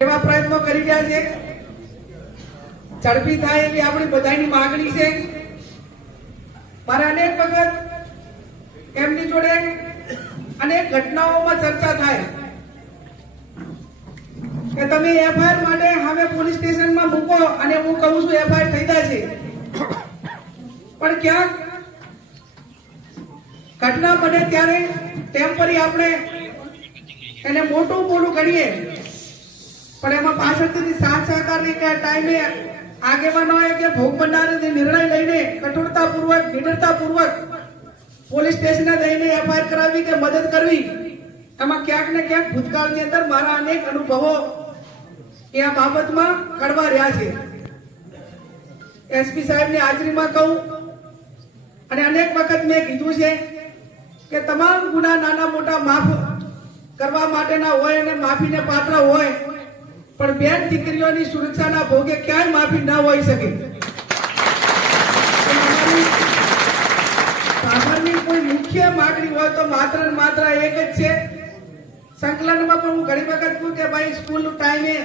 એવા પ્રયત્નો કરી રહ્યા છે, ઝડપી થાય એવી આપણી બધાની માંગણી છે। મારે અનેક વખત એમની જોડે અનેક ઘટનાઓમાં ચર્ચા થાય કે તમે એફઆઈઆર માટે હવે પોલીસ સ્ટેશનમાં મૂકો, અને હું કહું છું એફઆઈઆર થઈ જશે, પણ ક્યાંક ઘટના બને ત્યારે ટેમ્પરરી આપણે એને મોટું કરીએ, પણ એમાં પાછળથી સાથ સહકારની ટાઈમે આગેવાનોએ કે ભોગ બનનારે નિર્ણય લઈને કઠોરતાપૂર્વક નિડરતાપૂર્વક પોલીસ સ્ટેશને જઈને એફઆઈઆર કરાવી કે મદદ કરવી, એમાં ક્યાંક ને ક્યાંક ભૂતકાળની અંદર મારા અનેક અનુભવો એ આ બાબતમાં કડવા રહ્યા છે। એસપી સાહેબની હાજરીમાં કહું અને અનેક વખત મેં કીધું છે કે તમામ ગુના નાના મોટા માફ કરવા માટેના હોય અને માફીને પાત્ર હોય, પણ બેન દીકરીઓની સુરક્ષાના ભોગે ક્યાંય માફી ના હોઈ શકે। સામાન્ય કોઈ મુખ્ય માંગણી હોય તો માત્ર ને માત્ર એક જ છે। સંકલનમાં પણ હું ઘણી વખત કહું કે ભાઈ સ્કૂલનું ટાઈમે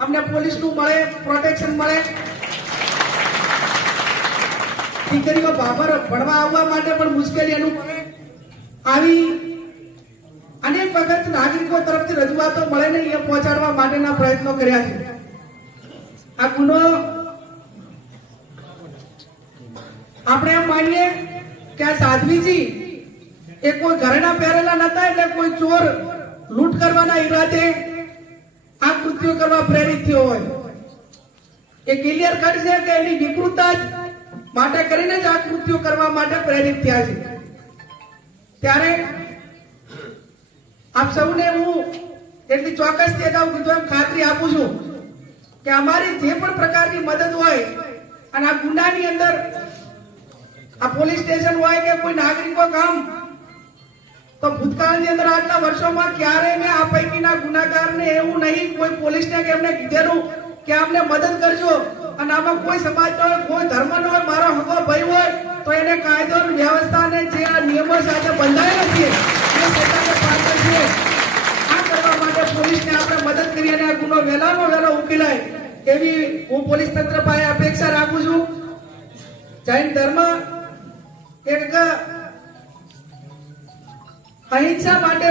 અમને પોલીસનું મળે, પ્રોટેક્શન મળે, દીકરીઓ બહાર ભણવા આવવા માટે પણ મુશ્કેલી અનુભવે, આવી અનેક વખત નાગરિકો તરફથી રજૂઆતો મળે ને એ પહોંચાડવા માટેના પ્રયત્નો કર્યા છે। આ ગુનો આપણે એમ માનીએ કે આ સાધ્વીજી એ કોઈ ઘરેણા પહેરેલા નતા, એટલે કોઈ ચોર લૂંટ કરવાના ઈરાદે આ કૃત્યો કરવા પ્રેરિત થયો હોય, એ ક્લિયર કટ છે કે એની વિકૃતતા જ માટે કરીને જ આ કૃત્યો કરવા માટે પ્રેરિત થયા છે। ત્યારે આપ સૌને હું એટલી ચોક્કસથી અગાઉ કીધું એમ ખાતરી આપું છું કે અમારી જે પણ પ્રકારની મદદ હોય, અને આ ગુનાની અંદર આ પોલીસ સ્ટેશન હોય કે કોઈ નાગરિકો કામ, તો ભૂતકાળની અંદર આટલા વર્ષોમાં ક્યારે મેં આ પૈકીના ગુનાગારને એવું નહીં કોઈ પોલીસને કે એમને કીધેલું કે અમને મદદ કરજો, અને આમાં કોઈ સમાજનો હોય, કોઈ ધર્મનો હોય, મારો હગો ભાઈ હોય તો એને કાયદો વ્યવસ્થાને જે આ નિયમો સાથે બંધાયેલા છે એ પોતાને પાત્ર છે, આ કરવા માટે પોલીસને આપણે મદદ કરી અને આ ગુનો વહેલામાં વહેલો ઉકેલાય એવી હું પોલીસ તંત્ર પાસે અપેક્ષા રાખું છું। જૈન ધર્મ એક અહિંસા માટે